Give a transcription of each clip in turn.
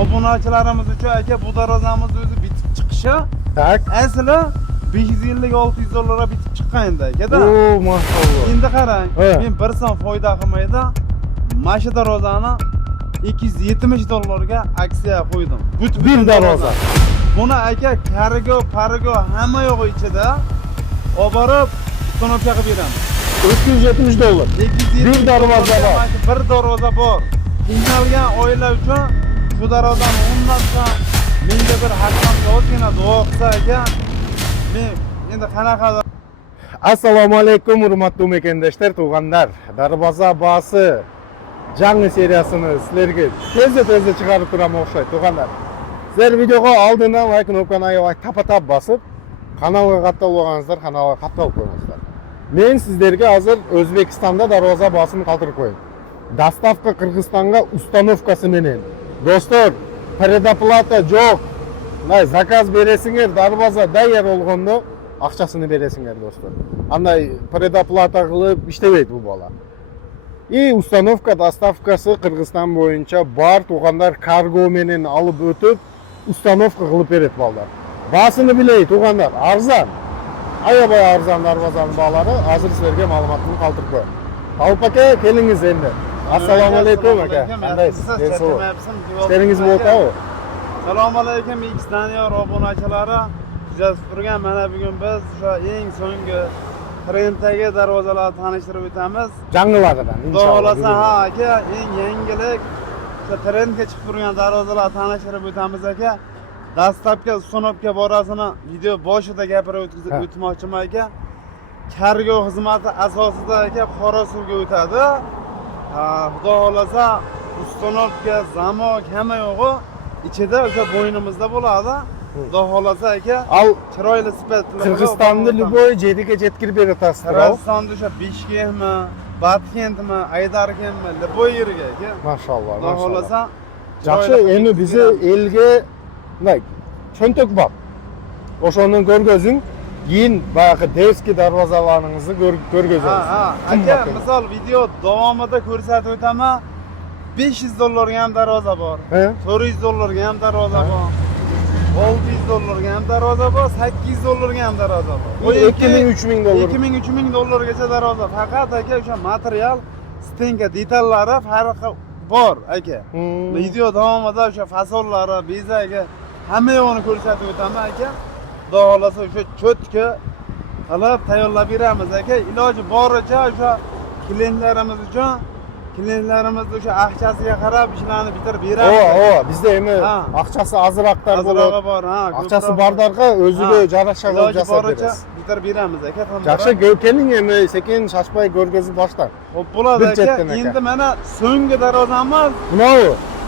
Obunachilarimiz uchun aka bu darvozamiz o'zi bitib chiqishi. Tak. Asli 550-600 dollarga bitib chiqqan endi aka-da. Oo, maşallah. Endi qarang, Evet. men 1 so'm foyda qilmaydi. Mana shu darvozani 270 dollarga aksiya qo'ydim. Bir darvoza. Buni aka Karigo hamma yo'g'i ichida olib borib uстановка qilib beramiz. 270 dollar. Bir darvoza bor. Bir darvoza bor. Qiynalgan oila uchun shu darvozani o'rnatsa, menga bir haqqimga ozgina duo qilsa aka, men endi qanaqadir. Assalomu alaykum hurmatli mekendoshlar, tug'anlar. Darvoza basi жаңы seriyasini sizlarga tezda chiqarib turaman o'xshaydi, tug'anlar. Sizlar videoga oldindan like knopkani tapa-tap bosib, kanalga qatta bo'lgansizlar, kanalga qatta olib qo'yingizlar. Men sizlarga hozir O'zbekistonda darvoza basini qoldirib qo'ydim. Dostavka Qirg'izistonga ustanovkasi menen. Do'stlar, predoplata yo'q. Nay, zakaz berasinglar, darvoza tayyor bo'lganda ақшасini berasinglar do'stlar. Anday predoplata qilib ishlaydi bu bola. Установка доставкасы Qirg'iziston bo'yicha bor tug'anlar kargo menen olib o'tib, установка qilib beradi ballar. Basini bilay tug'anlar, arzon. Ayabay arzon darvozani bog'lari hozir sizlarga ma'lumotni qoldirib qo'yaman. Talp aka, kelingiz endi. Assalomu alaykum aka. Qandaysiz? İşleriniz bo'ldi-ku? Assalomu alaykum X-Daniyor obunachilari. Kuzatib turgan mana bugun biz o'sha eng so'nggi trenddagi darvozalarni tanishtirib o'tamiz. Jangilaridan inshaalloh. Ha aka, eng yangilik o'sha trendga chiqib turgan darvozalarni tanishtirib o'tamiz aka. Dastlabki uстановка borasini video boshida gapirib o'tmoqchiman aka. Kargo xizmati asosida aka qora suvga o'tadi. Xudo xolasa uстановка, zamok hamma yo'g'i ichida o'sha bo'ynimizda bo'ladi. Xudo xolasa aka, chiroyli sifatli Qirg'izistonni любой jeriga yetkazib beratasiz. Qirg'izistonda o'sha Bishkekmi, Batkentmi, Aydarkentmi, любой yerga aka. Mashallah, Xudo xolasa yaxshi, endi bizni elga cho'ntak bor. O'shani ko'rgazing, keyin bayaqi Devski darvozalaringizni ko'rgazasiz. Aka, misol video davomida ko'rsatib o'taman. 500 dollarga ham darvoza bor. 400 dollarga ham darvoza bor. 600 dollarga ham darvoza bor, 800 dollarga ham darvoza bor. 2000-3000 dollar. 2000-3000 dollargacha darvoza. Faqat aka o'sha material, stenka detallari farqi bor aka. Video davomida o'sha fasollari, bezagi hamma yo'g'ini ko'rsatib o'taman aka. Xudo xolasa o'sha cho'tka qilib tayyorlab beramiz aka. Iloji boricha o'sha klientlarimiz uchun klientlarimizni o'sha aqchasiga qarab ishlarni bitirib beramiz. Bizda endi aqchasi ozroqlar bo'ladi. Bor, aqchasi borlarga o'ziga yarasha jasad beramiz. Bitirib beramiz aka. Yaxshi, keling endi sekin shoshmay ko'rgazib boshlang. Xo'p bo'ladi aka. Endi mana so'nggi darvozamiz.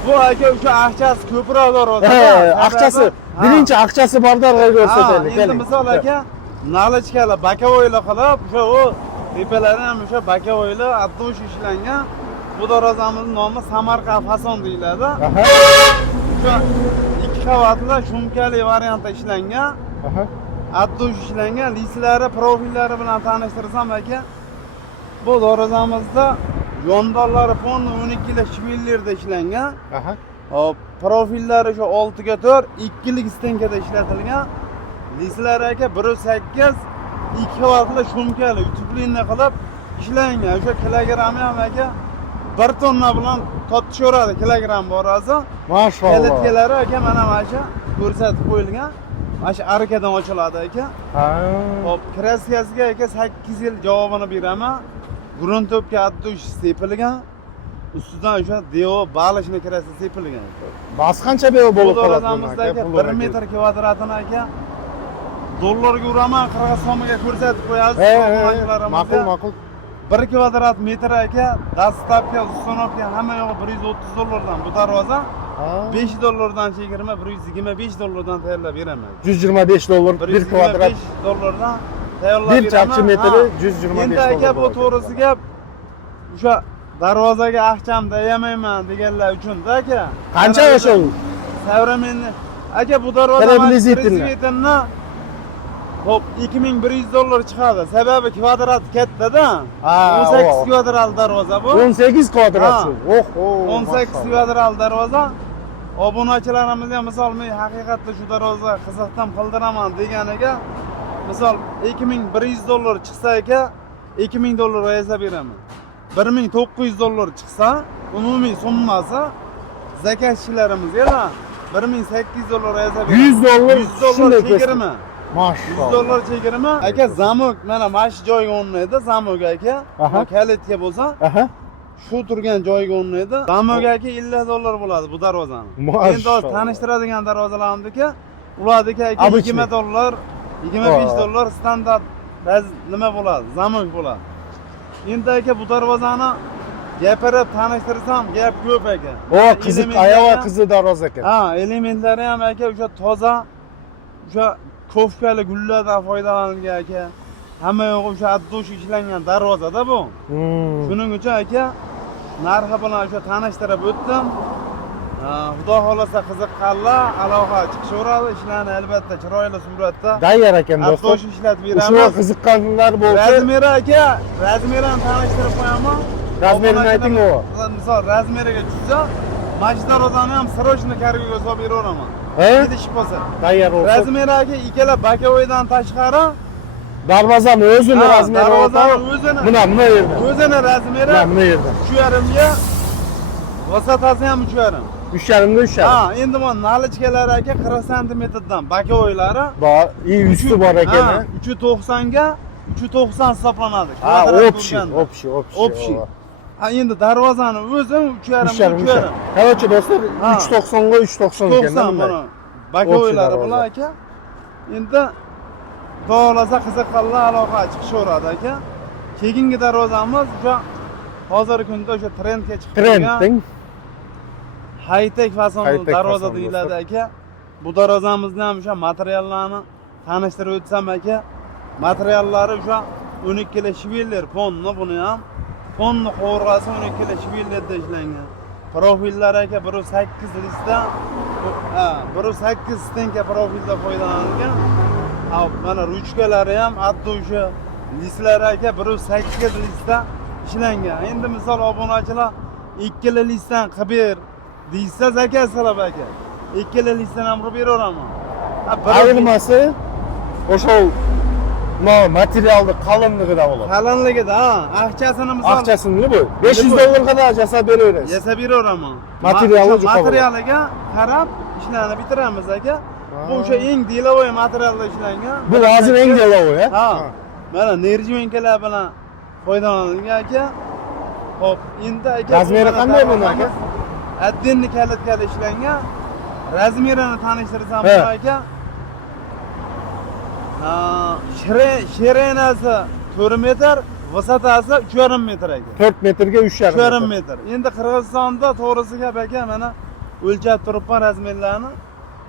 Bu aka o'sha aqchasi ko'proq darvoza. Aqchasi, birinchi aqchasi borlarga ko'rsataylik. Endi misol aka, nalichkali bokovoylar qilib, o'sha tepalari ham o'sha bokovoylar atdosh ishlangan. Bu darvozamizning nomi Samarqand fason deyiladi. O'sha 2 qavatli shumkali variantda ishlangan. Atdosh ishlangan, lislari, profillari bilan tanishtirsam aka, bu darvozamizda yondollari fon 12 lik shvillerda ishlangan. Hop, profillari o'sha 6 ga 4, 2 lik stenkada ishlatilgan. Lislari aka 1.8, 2 qavatli shumkali, tuplinni qilib ishlangan. O'sha kilogrammi ham aka 1 tonna bilan tortishaveradi, kilogramm borasi. Mashallah. Kalitkalari aka mana shu ko'rsatib qo'yilgan. Mana shu arkadan ochiladi aka. Hop, kraskasiga aka 8 yil javobini beraman. Gruntobga atdosh sepilgan. Ustidan o'sha devo balishni kraska sepilgan. Bas qancha devo bo'lib qoladi? Darvozamizdagi 1 metr kvadratini aka dollarga uraman, qirg'iz so'miga ko'rsatib qo'yasiz. Ma'qul. 1 kvadrat metr aka, dostavka, uстановка hamma yo'g'i 130 dollardan bu darvoza. 5 dollardan chegirma 125 dollardan tayyorlab beraman. 125 dollar 1 kvadrat. 5 dollardan tayyorlab beraman. 1 charchi metri 125 dollar. Endi aka bu to'g'risi gap o'sha darvozaga aqcham dayamayman deganlar uchun-da aka. Qancha o'sha? Savremenni aka bu darvoza hop 2100 dollar chiqadi. Sababi kvadrat katta-da. 18 kvadrat darvoza bu. 18 kvadrat. 18 kvadrat darvoza. obunachilarimiz ham misol men haqiqatda shu darvoza qiziqdim qildiraman deganiga misol $2100 chiqsa aka $2000 yasab beraman. $1900 chiqsa umumiy summasi zakatchilarimizga $1800 yasab beraman. $100 $100 chegirma. Maşallah. $100 chegirma. Aka zamok mana mana shu joyga o'rnaydi zamok aka. Aha. Kalitga bo'lsa Aha. shu turgan joyga o'rnaydi. Zamok aka $50 bo'ladi bu darvozani. Maşallah. Endi hozir tanishtiradigan darvozalarniki ulardagi aka Обычный. $20, $25 standart nima bo'ladi? Zamok bo'ladi. Endi aka bu darvozani gapirib tanishtirsam gap ko'p aka. O qiziq ayol qizi darvoza ekan. Ha, elementlari ham aka o'sha toza, o'sha kofkali gullardan foydalanilgan aka. Hamma yo'q o'sha addosh ishlangan darvozada bu. Shuning uchun aka narxi bilan o'sha tanishtirib o'tdim. Xudo xolasa qiziqqanlar aloqa chiqishaveradi, ishlarni albatta chiroyli suratda Dayyor ekan do'stlar. addosh ishlatib Ushbu beramiz. qiziqqanlar bo'lsa, Razmeri aka, razmerini tanishtirib qo'yaman. razmerini ayting o. Misol razmeriga tushsa, mana shu darvozani ham srochni kargoga solib beraveraman. He? Ketishib qolsa. Dayyor bo'lsa. Razmeri aka ikkala bakovoydan tashqari Darvozani o'zini razmeri darvozani o'ta. o'zini Buna yerda. o'zini razmeri Buna yerda. 3,5 ga vasatasi ham 3,5. 3,5 ga 3,5. Ha, endi bu nalichkalari aka 40 santimetrdan bakovoylari Bor, üstü bor ekan. 390 ga 390 hisoblanadi. Ha, общий. Общий. Ha, endi darvozani o'zi 3,5 3,5. Короче, do'stlar, Ha. 390 ga 390 ekan. 90 buni. Bakovoylari bular aka. Endi to'g'rilasa qiziqqanlar aloqa chiqishaveradi aka. Keyingi darvozamiz o'sha hozirgi kunda o'sha trendga chiqib turgan Trendding. high-tech fasonli High-tech darvoza fason deyiladi do'stlar. aka. Bu darvozamizni ham o'sha materiallarni tanishtirib o'tsam aka. Materiallari o'sha 12 kilo shveller ponni buni ham. Ponni qo'rg'asi 12 kilo shvellerda ishlangan. Profillar aka 1.8 listdan 1.8 stenka profilda foydalanilgan. Mana ruchkalari ham hatto o'sha listlari aka 1.8 listda ishlangan. Endi misol obunachilar 2 listdan qilib ber deysa zakaz qilib aka. 2 listdan ham qilib beraveraman. Ayirmasi o'sha materialni qalinligida bo'ladi. Qalinligida, aqchasini misol Aqchasini bu. $500 qadar jasab beraverasiz. yasab beraveraman. Materialiga qarab ishlarni bitiramiz aka. Bu o'sha eng delovoy materialda ishlangan. Bu hozir eng delovoy, ha? Mana nerjvenkalar bilan foydalanilgan aka. Xo'p, endi aka razmeri qanday buni aka? Отдельный kalitga ishlangan. Razmerini tanishtirsam He. aka. Shirenasi 4 metr, vosatasi 3,5 metr aka. 4 metrga 3,5 3,5 metr. Endi Qirg'izistonda to'g'risi gap aka, mana o'lchab turibman razmerlarni.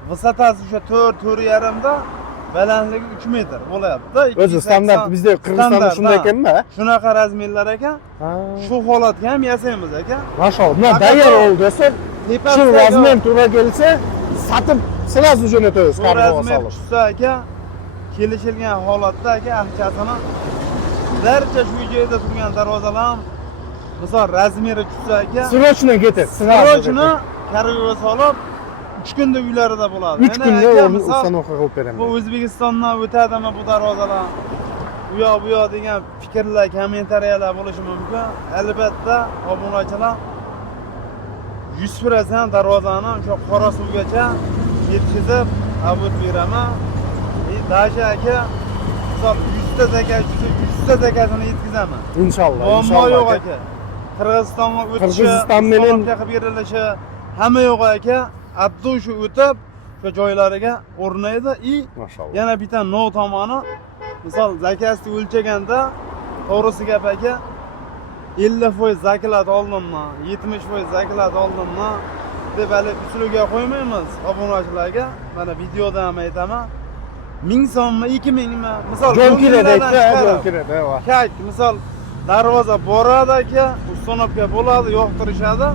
Vosatasi o'sha 4-4,5 da, balandligi 3 metr bo'lyapti. O'zi standart bizda Qirg'izistonda shunday ekanmi? Shunaqa razmerlar aka. Shu holatga ham yasaymiz aka. Mashallah. Buni tayyor oldi do'stlar. Shu razmer to'g'ri kelsa, satib sразу jo'natamiz Bu qarmoqqa razmer solib. tushsa aka, kelishilgan holatda aka aqchasini darcha shu joyda turgan darvozalar ham misol razmeri tushsa aka, Srochni ketadi. srochni kargoga solib 3 kunda uylarida bo'ladi. 3 kunda misol uстановка qilib bu beraman. O'zbekistondan o'tadimi bu darvozalar? Bu yoq degan fikrlar, kommentariyalar bo'lishi mumkin. Albatta, obunachilar 100% darvozani o'sha qora suvgacha yetkazib avut beraman. Daja aka, misol 100 ta zakatchisi 100 ta zakatini yetkazaman. Inshaalloh. Muammo yo'q aka. Qirg'izistonga o'tishi, Qirg'iziston bilan qilib berilishi hamma yo'q aka. Addushi o'tib, shu joylariga o'rnaydi. Mashallah. Yana bitta no tomoni, misol zakatni o'lchaganda to'g'risi gap aka, 50% zakat oldimmi, 70% zakat oldimmi deb hali usuliga qo'ymaymiz obunachilarga. Mana videoda ham aytaman. 1000 so'mmi, 2000 mi? Misol jo'nkirada, va. Kak, misol darvoza boradi aka, ustanobga bo'ladi, yo'qtirishadi.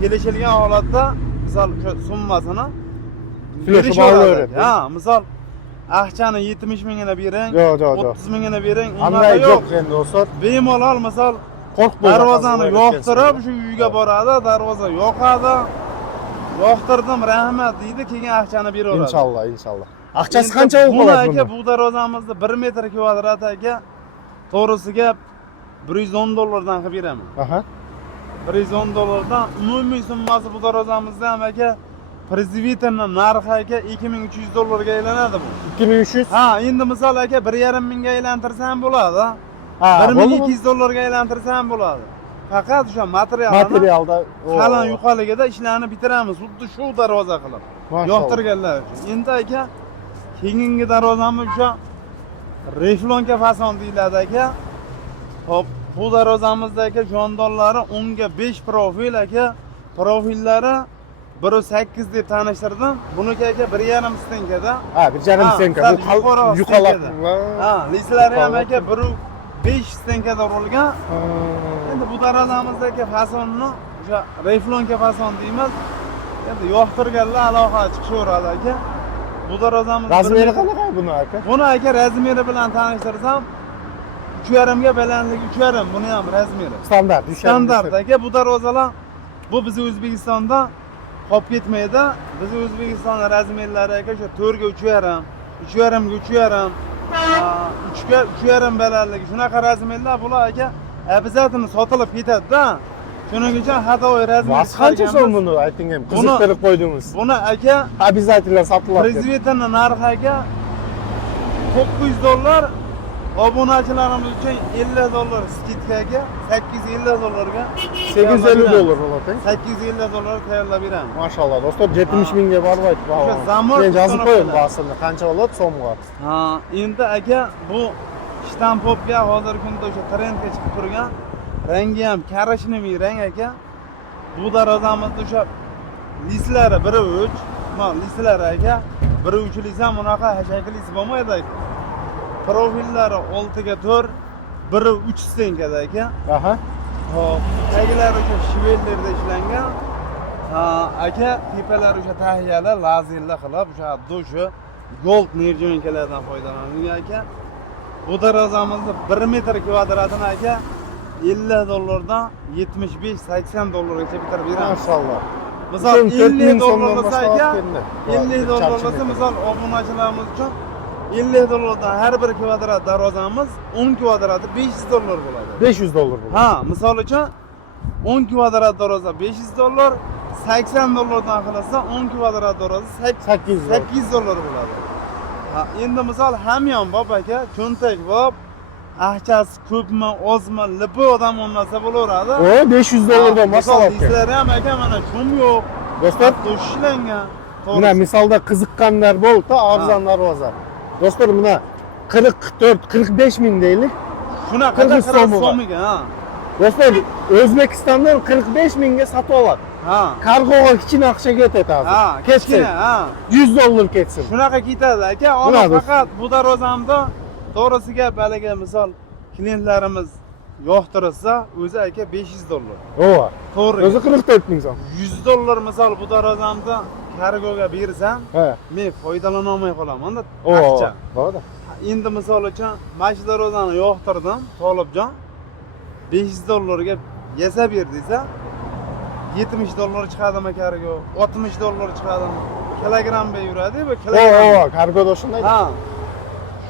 Kelishilgan holatda misol o'sha summasini berishadi. Ha, misol aqchani 70 mingini bering, Yo'q. 30 mingini bering, Anday yo'q endi do'stlar. Bemalol misol Qo'rqmaydi. darvozani yo'qtirib shu uyga boradi, darvoza yoqadi. yoqtirdim, rahmat deydi, keyin aqchani beraveradi. İnşallah, inşallah. Akçası Endi qancha buni bo'ladi aka, buni? bu darvozamizni 1 metr kvadrat aka, to'g'risiga $110 qilib beraman. Aha. $110 umumiy summasi bu darvozamizda ham aka, prezivitenni narxi aka $2300 ga aylanadi bu. 2300. Ha, endi misol aka 1,5 mingga aylantirsam bo'ladi. Ha, $1200 ga aylantirsam bo'ladi. Faqat o'sha materialda qalin yuqaligida ishlarni bitiramiz, xuddi shu darvoza qilib. Maşallah. Yoqtirganlar uchun. Endi aka, keyingi darvozamiz o'sha reflonka fason deyiladi aka. Hop, bu darvozamizda aka jondonlari 10 ga 5 profil aka. Profillari 1.8 deb tanishtirdim. Buniki aka 1,5 stenkada. Ha, 1,5 stenka. Bu yuqalab. Ha, lislari ham aka 1.5 stenkada urilgan. Endi bu darvozamizda aka fasonni o'sha reflonka fason deymiz. Endi yoqtirganlar aloqa chiqishaveradi aka. Bu darvozamiz Razmeri qanaqa buni aka? Buni aka razmeri bilan tanishtirsam 3,5 ga balandligi 3,5, buni ham razmeri. Standart, Standart aka, bu darvozalar bu biz O'zbekistonda qolib ketmaydi. Biz O'zbekistonda razmerlari aka o'sha 4 ga 3,5, 3,5 ga 3,5, 3 ga 3,5 balandligi shunaqa razmerlar bular aka обязательно sotilib ketadi-da. Shuning uchun xatoy razmer Vasi qancha so'm buni ayting ham, qiziqtirib qo'ydingiz. Buni aka Обязательно sotiladi. Prezidentning narxi aka $900, obunachilarimiz uchun $50 skidkaga $850 ga $850 bo'ladi. $850 tayyorlab beramiz. Maşallah do'stlar, 70 mingga baryapti bu. O'sha zamon Men yozib kutini qo'ying qo'yadi. basini, qancha bo'ladi so'mga. Ha, endi aka bu shtampopga hozirgi kunda o'sha trendga chiqib turgan rangi ham korishniy rang aka. Bu darvozamizda o'sha lislari 1.3, mana lislari aka 1.3 lis ham bunaqa shaklisi bo'lmaydi aka. Profillari 6 ga 4, 1.3 stenkada aka. Aha. Hop, taglari o'sha shivellarda ishlangan. Ha, aka tepalari o'sha tahiyalar lazerlar qilib, o'sha o'sha gold nerjoyinkalardan foydalanilgan aka. Bu darvozamizni 1 metr kvadratini aka $50 dan $75-80 gacha bitirib beramiz. Maşallah. Misol $50 desa aka, $50 desa $50 misol obunachilarimiz uchun $50 dan har bir kvadrat darvozamiz 10 kvadrati $500 bo'ladi. $500 bo'ladi. Ha, misol uchun 10 kvadrat darvoza $500, $80 dan qilsa 10 kvadrat darvoza $800 bo'ladi. Ha, endi misol hamyon bop aka, cho'ntak bop, ahchasi ko'pmi, ozmi, lipi odam olmasa bo'laveradi. O $500 dan masalan. Lislari ham aka mana shum yo'q. Do'stlar, ishlangan. Buna misalda qiziqqanlar bo'lsa, arzon darvoza. Do'stlar, buna 44-45 ming deylik. Shunaqa so'miga, ha. Do'stlar, O'zbekistondan 45 mingga sotib oladi. Ha. Kargoga kichkina aqcha ketadi hozir. Ha, ketsin. Ha. $100 ketsin. Shunaqa ketadi aka. Ona faqat bu darvozamda to'g'risiga balaga misol klientlarimiz yoqtirsa, o'zi aka $500. O'va. To'g'ri. O'zi 44 ming so'm. $100 misol bu darvozamda kargoga bersam, men foydalana olmay qolaman da aqcha. Bo'ladi. Endi misol uchun mana shu darvozani yoqtirdim, Tolibjon $500 ga yasab ber desa, $70 chiqadimi kargo, $60 chiqadimi? Kilogramga yuradi bu kilogramm. Kargoda shunday. Ha.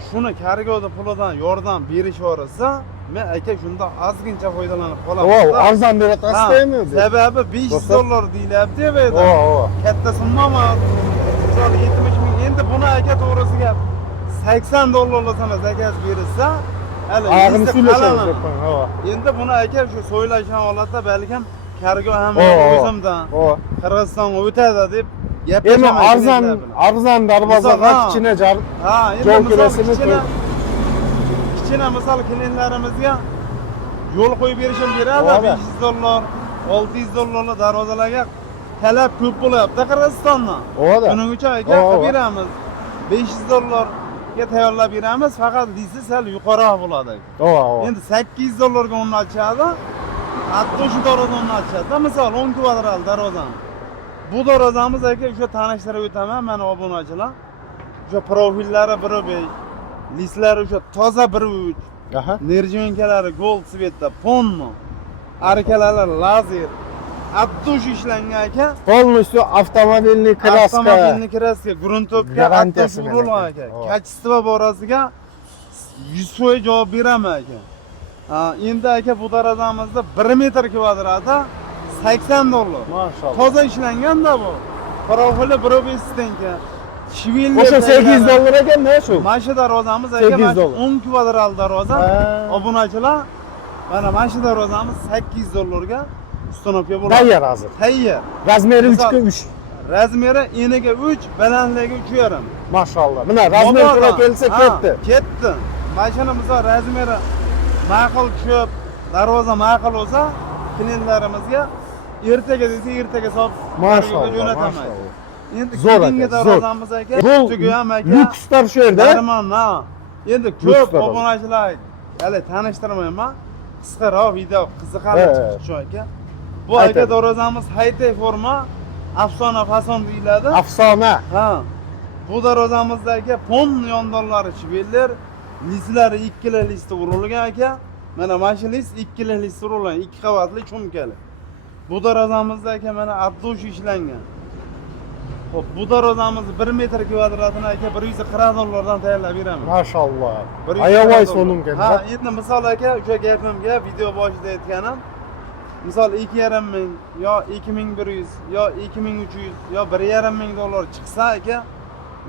Shuni kargoda pulidan yordam berishvorsa, men aka shunda ozgincha foydalanib qolaman. Arzon beratasizmi? Sababi $500 deyilyapti bu yerda. Katta summa emas. Misol 70 ming. Endi buni aka to'g'risiga $80 sana zakaz berilsa, hali endi buni aka shu so'ylashgan holatda balkim kargo ham o'zimdan Qirg'izistonga o'tadi deb gapirshaman. Arzon darvozaga kichkina joy kirasini kichkina misol klientlarimizga yo'l qo'yib berishim beradi. $500, $600 darvozalarga talab ko'p bo'lyapti Qirg'izistondan. Shuning uchun aka qilib beramiz. $500 ga tayyorlab beramiz, faqat lisi sal yuqoriroq bo'ladi. Endi $800 ga o'rnatishadi. Hatto shu darvozani o'rnatishadi. Misol 10 kvadrat darvozani. Bu darvozamiz aka o'sha tanishtirib o'taman, mana obunachilar. O'sha profillari 1.5, lislari o'sha toza 1.3. Nerjoyinkalari gold svetda, ponno. Arkalari lazer. atdush ishlangan aka. Полностью avtomobilni kraska. Avtomobilni kraska, gruntовка, Garantiyasi atdush bilan urilgan aka. Kачество borasiga 100% javob beraman aka. Endi aka bu darazamizda 1 metr kvadrati $80. Maşallah. Toza ishlangan-da bu. Profili 1.5 stenka. Shvilli. O'sha $8 ekan-da shu. Mana shu darvozamiz aka, $8. 10 kvadrat darvoza. Ha. Obunachilar, mana shu darvozamiz $8 ga uстановка bo'ladi. Tayyor hozir. Tayyor. Razmeri Misol- 3 ga 3. Razmeri eniga 3, balandligi 3,5. Maşallah. Mana razmer to'la kelsa ketdi. Ketdi. Mashina misol razmeri ma'qul tushib, darvoza ma'qul bo'lsa, klientlarimizga ertaga desa ertaga solib Maşallah. jo'nataman. Maşallah. Endi Zo'r keyingi aka, zo'r. darvozamiz aka, Bu tugayam aka. lyukslar shu yerda. Darmon, ha. Endi ko'p Lyukslar bor. obunachilar hali tanishtirmayman. Qisqaroq video qiziqarli He. chiqishi aka. Bu Aytadi. aka darvozamiz high-tech forma, afsona fason deyiladi. Afsona. Ha. Bu darvozamizdagi pon yondonlari chivellar, lislari ikkala listda urilgan aka. Mana shu list ikkala listda urilgan, 2 qavatli cho'mkali. Bu darvozamizda aka mana atdush ishlangan. Xo'p, bu darvozamiz 1 metr kvadratini aka $140 dan tayyorlab beraman. Maşallah. 140 Ayavay dollar. sonum keldi. Ha, endi misol aka, o'sha gapimga video boshida aytganim, misol 2,5 ming yo 2100 yo 2300 yo $1,500 chiqsa aka,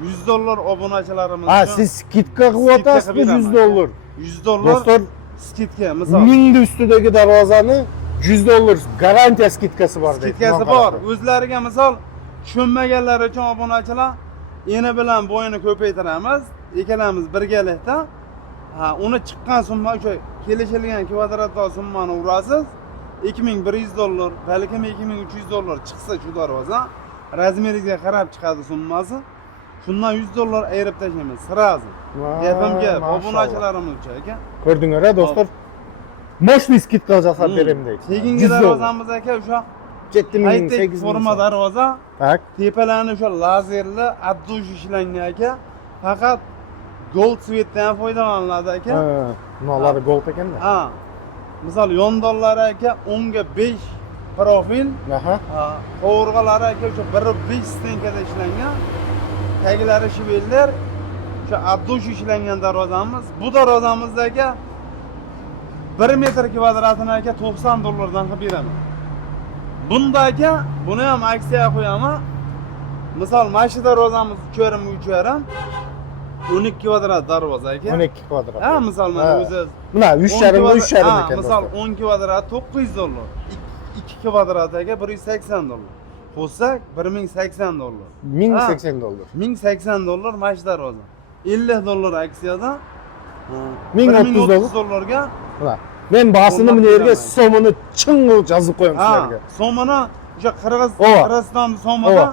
$100 obunachilarimiz Ha, uchun siz skidka qilyapsizmi $100? $100 Do'stlar, skidka misol. 1000 ustidagi darvozani $100 garantiya skidkasi bor deydi. Skidkasi bor. O'zlariga misol tushunmaganlar uchun obunachilar eni bilan bo'yini ko'paytiramiz. Ikkalamiz birgalikda uni chiqqan summa o'sha kelishilgan kvadratdan summani urasiz. $2100, balkim $2300 chiqsa shu darvoza razmeriga qarab chiqadi summasi. Shundan $100 ayirib tashlaymiz. Sirazi. Gapimga obunachilarimiz uchun aka. Ko'rdinglar-a do'stlar? Moshli skidka jasab berem deydi. Keyingi darvozamiz aka o'sha 7800 forma darvoza. Tak. Tepalarni o'sha lazerli atdush ishlangan aka. Faqat gold svetdan foydalaniladi aka. Ha, bunlar gold ekanda. Ha. Misol yondonlari aka 10 ga 5 profil, Aha. qovurg'alari aka o'sha 1.5 stenkada ishlangan. Taglari shivellar, o'sha atdush ishlangan darvozamiz. Bu darvozamizdagi 1 metr kvadratini aka $90 dan qilib beraman. Bunda aka, buni ham aksiyaga qo'yaman. Misol, mana shu darvozamiz 3,5 12 kvadrat darvoza aka. 12 kvadrat. Ha, misol mana o'zi. Mana 3,5 ga 3,5 ekan. Misol 10 kvadrat $900. 2 kvadratiga $180. Qo'shsak $1080. $1080. $1080 mana shu darvoza. $50 aksiyada. $1030 ga. Mana men basini bu yerga somini ching qilib yozib qo'yam sizlarga. Somini o'sha Ova. Qirg'iziston somida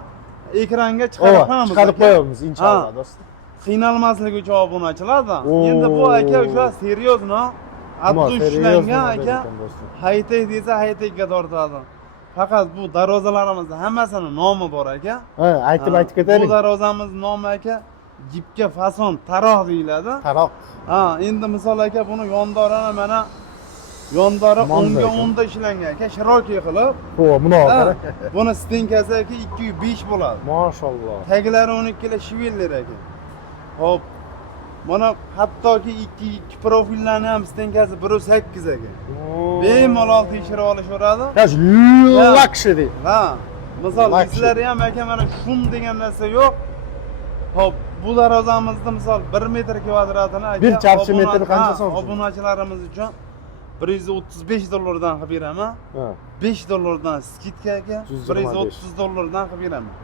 ekranga chiqarib qo'yamiz. Chiqarib qo'yamiz inshaalloh do'stlar. Qiynalmasligi uchun obunachilarda. Endi bu aka o'sha seriozno atdush ishlangan aka. High-tech desa high-techga tortadi. Faqat bu darvozalarimizda hammasini nomi bor aka. Ha, aytib ketaylik. Bu darvozamiz nomi aka Jipka fason taroq deyiladi. Taroq. Ha, endi misol aka buni yondorini mana yondori 10 ga 10 da ishlangan aka, shiroki qilib. Ho, buni qara. Buni stenkasi aka 205 bo'ladi. Maşallah. Taglari 12 kilo shivellar aka. Hop. Mana hattoki 2 profillarni ham stenkasi 1.8 aka. Bemalol tekshirib olishaveradi. Kaç luxury. Ha. Misol Luxury. izlari ham aka mana shum degan narsa yo'q. Hop, bu darvozamizda misol 1 metr kvadratini aka. 1 çarpı metr qancha so'm? Obunachilarimiz uchun $135 dan qilib beraman. Ha. $5 dan skidka aka, $130 dan qilib beraman.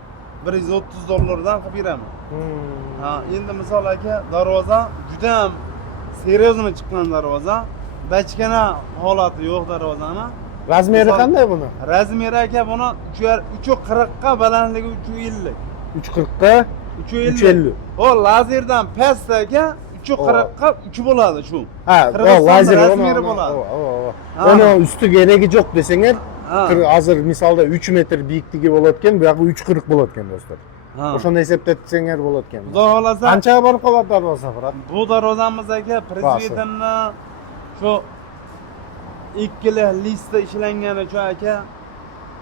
$130 dan qilib beraman. Ha, endi misol aka darvoza juda ham seryozni chiqqan darvoza. Bachkana holati yo'q darvozani. Razmeri qanday buni? Razmeri aka buni 340 ga balandligi 350. 340 ga 350. O lazerdan past aka 340 ga 3 bo'ladi shu. Ha, o lazer razmeri bo'ladi. Uni ustiga keragi yo'q desangiz, Ha. hozir misolda 3 metr biyikligi bo'layotgan, bu yoqda 340 bo'layotgan do'stlar. Ha. O'shanda hisoblatsangiz bo'layotgan. Xudo xolasa Qanchaga borib qoladi darvoza Fırat? bu darvozamiz aka prezidentni shu ikkili listda ishlangani uchun aka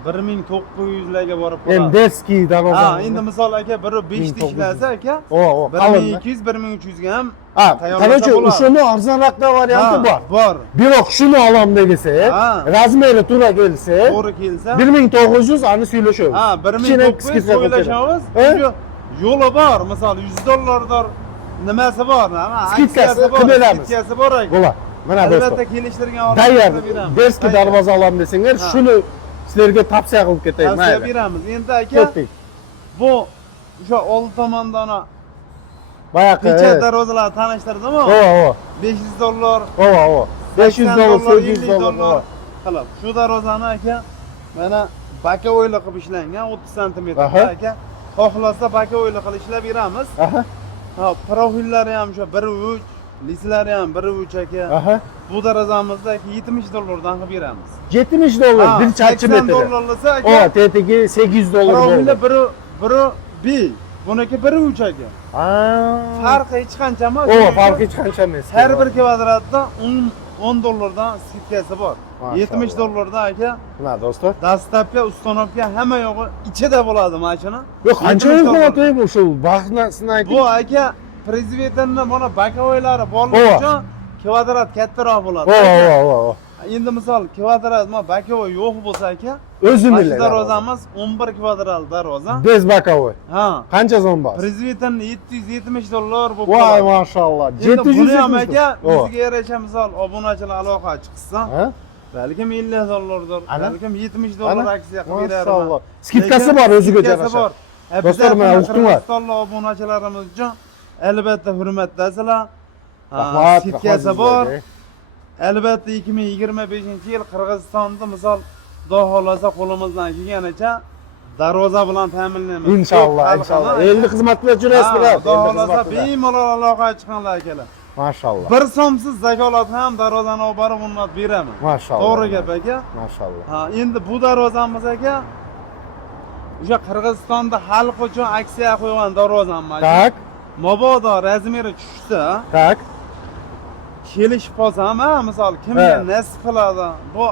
1900 larga borib Hem qoladi. deski darvoza. Ha, endi misol aka biri 5 ta 1900. ishlasa aka, O, qalin. 1200 1300 ga ham Ha, tayyorlasa qarachi, bo'ladi. shuni arzonroqda varianti bor. Bor. Biroq shuni olam degisi, Ha. razmeri to'g'ri kelsa, To'g'ri kelsa, 1900 ani söylashamiz. ha, 1900 o'ylashamiz. Çünkü yo'li bor, misol $100 nimasi bor, ama Skidkasi aksiyasi bor, qilib beramiz. skidkasi bor aka. Bo'la. Mana Albatta do'stlar. kelishtirgan Tayyor beramiz. deski Tayyor. darvoza olam desanglar, Ha. shuni sizlarga tavsiya qilib ketayman. Tavsiya mayli. beramiz. Endi aka, Ketdik. bu o'sha old tomondan Bayaqi. necha darvozalar tanishtirdimi? O. $500, O. 500 dolar, 800 dolar. Xo'p, shu darvozani aka mana bakovoyli qilib ishlangan 30 sm Aha. aka. Xohlasa bakovoyli qilib ishlab beramiz. Aha. Hop, profillari ham o'sha 1.3, lislari ham 1.3 aka. Aha. Bu darvozamizda $70 dan qilib beramiz. 70 dolar bir charchi metr. $80 aka. O, tetigi 800 dolar. Profillar biri B, buniki 1.3 aka. Ha. Farqi hech qancha emas. O, farqi hech qancha emas. Har bir kvadratda $10 dan skidkasi bor. Mashallah. $70 dan aka. Mana do'stlar. Dastlabki ustonovka hamma yo'g'i ichida bo'ladi mashina. Yo'q, qancha $70. qilmoqdaymi shu baxtni ayting. Bu aka prezidentni mana bakovoylari borligi O. uchun kvadrat kattaroq bo'ladi. O. Endi misol kvadrat ma bakovoy yo'q bo'lsa aka, O'zini mana darvozamiz 11 kvadrat darvoza. Bez bakovoy. Ha. Qancha so'm bor? Prezidentni $770 bo'lib Voy, qoladi. mashallah. Endi buni ham 770. aka O. o'ziga yarasha misol obunachilar aloqa chiqsa, Ha? balkim $50, Ana. balkim $70 aksiya qilib beradi. Mashallah. Skidkasi bor o'ziga yarasha. Do'stlar, mana o'qitinglar. Qirg'izistonlik obunachilarimiz uchun albatta hurmatdasizlar. Rahmat. Skidkasi bor. Albatta 2025-yil Qirg'izistonda misol Xudo xolasa qo'limizdan kelganicha darvoza bilan ta'minlaymiz. Inshaalloh, inshaalloh. Endi xizmatda jurasizlar. Xudo xolasa bemalol aloqa chiqqanlar akalar. Mashallah. Bir so'msiz zakolat ham darvozani olib borib unnat beraman. Mashallah. To'g'ri gap aka. Mashallah. Ha, endi bu darvozamiz aka o'sha Qirg'izistonda xalq uchun aksiya qo'ygan darvozamiz. Tak, Mabodo razmeri tushsa, tak. kelishib qolsam, ha, misol kimga He. nasib qiladi, bu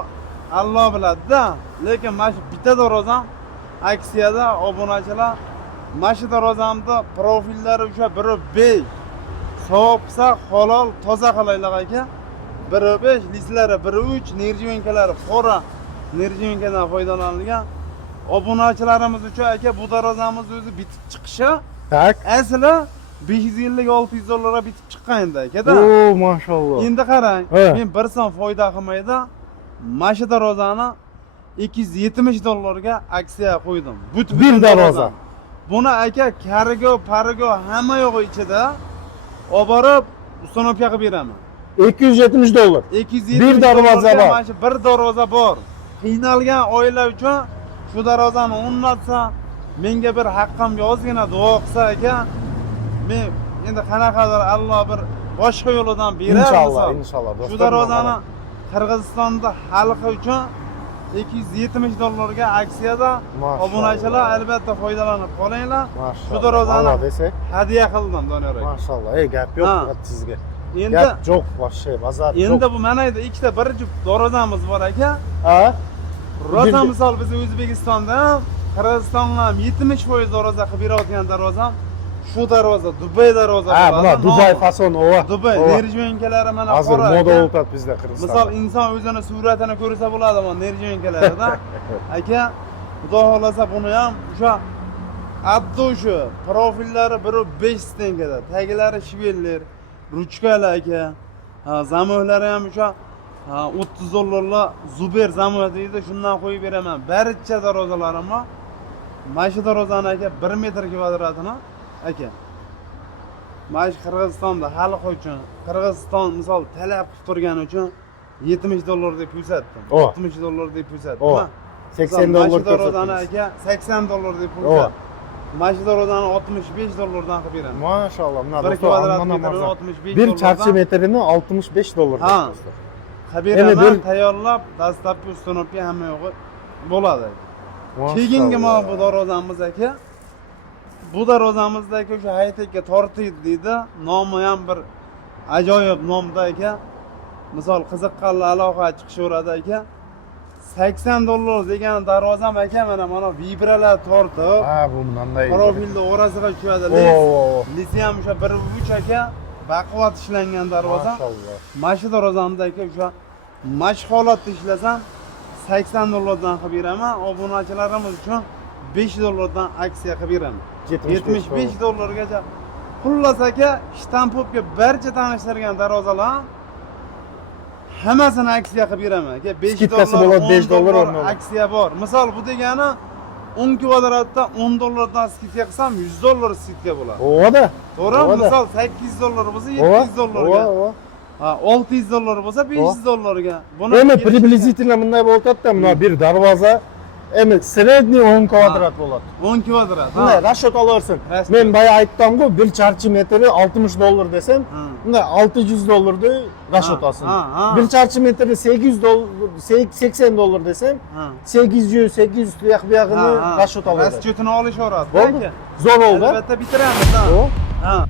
Alloh biladi-da. Lekin mana shu bitta darvozam aksiyada obunachilar mana shu darvozamda profillari o'sha 1.5 sovuqsa halol toza qilaylik aka. 1.5 lislari 1.3 nerjivenkalari qora nerjivenkadan foydalanilgan. Obunachilarimiz uchun aka bu darvozamiz o'zi bitib chiqishi Tak. asli $550-600 bitib chiqqan endi aka-da. O, mashallah. Endi qarang, He. men 1 so'm foyda qilmaydi, mana shu darvozani $270 ga aksiya qo'ydim. Bir darvoza. Buni aka karigo, parigo hamma yo'g'i ichida olib borib ustonovka qilib beraman. $270. 270 Bir darvoza bor. Mana shu bir darvoza bor. Qiynalgan oila uchun shu darvozani o'rnatsa, menga bir haqqimga ozgina duo qilsa aka, men endi qanaqadir Alloh bir boshqa yo'lidan berar. Inshaalloh, misol. inshaalloh. Shu do'stlar, darvozani Qirg'izistonda xalqi uchun $270 ga aksiyada Mashallah. obunachilar albatta foydalanib qolinglar. Shu Mashallah. darvozani Allah desak. hadya qildim Doniyor aka. Mashallah. Ey, gap yo'q Ha. faqat sizga. Endi Gap yo'q, boshqa bazar yo'q. endi bu mana edi ikkita bir juft darvozamiz bor aka. Ha? Rosa Bir- misol biz O'zbekistonda ham Qirg'izistonga ham 70% darvoza qilib berayotgan darvozam shu darvoza Dubay darvoza Ha, bo'ladi. buna Dubai Nomi. fason ova. Dubay Ova. nerjivenkalari mana Hozir qora. moda aka. o'tadi bizda Qirg'izistonda. Misol inson o'zini suratini ko'rsa bo'ladi mana nerjivenkalarida. Aka, Xudo xolasa buni ham o'sha addo shu profillari 1.5 stenkada, taglari shveller, ruchkalar aka. Ha, zamohlari ham o'sha $30 Zuber zamoh deydi, shundan qo'yib beraman. Barcha darvozalarim bor. Mana shu darvozani aka 1 metr kvadratini aka. Mana shu Qirg'izistonda xalq uchun, Qirg'iziston misol talab qilib turgani uchun $70 deb ko'rsatdim. O. $60 deb ko'rsatdim. O. Ha. $80 darvozani ko'rsatdingiz. aka $80 deb O. ko'rsatdim. Mana shu darvozani $65 dan qilib beraman. Mashallah. Mana 1 do'stlar, kvadrat mana metrini marza. 65 Bir dollardan- charchi metrini $65 Ha. do'stlar. Xabiraman bir- tayyorlab, dastlabki ustonovka hamma yo'g'i bo'ladi. Mashallah. Keyingi mana bu darvozamiz aka. Bu darvozamizdagi o'sha haytekka tortiydi deydi. Nomi ham bir ajoyib nomda aka. Misol qiziqqanlar aloqa chiqishaveradi aka. $80 degan darvozam aka mana vibralar tortib, Ha, bu bunday. profilni orasiga tushadi. Oo. Lisi ham o'sha 1.3 aka baquvvat ishlangan darvoza. Maşallah. Mana shu darvozamda aka o'sha mashq holatda ishlasam $80 qilib beraman. Obunachilarimiz uchun $5 aksiya qilib beraman. $75 Xullas aka, shtampovga barcha tanishtirgan darvozalar hammasini aksiya qilib beraman aka. Skidkasi bo'ladi, $5 o'rni. aksiya bor. Misol bu degani 10 kvadratda $10 skidka qilsam $100 skidka bo'ladi. O'da. To'g'rimi? Misol $800 bo'lsa $700 ga. Ha, $600 bo'lsa $500 ga. Buni Endi приблизительно bunday bo'ladida, mana bir darvoza endi средний 10 kvadrat bo'ladi. 10 kvadrat. Bunday расчет olaversin. Расчет. Men boya aytdim-ku, 1 charchi metri $60 desem, bunday $600 deb расчет olsin. 1 charchi metri $80 desem, 800 tuyoq bu yog'ini расчет olaveradi. Расчетini olishaveradi. Bo'ldi. Zo'r bo'ldi. Albatta bitiramiz. Ha.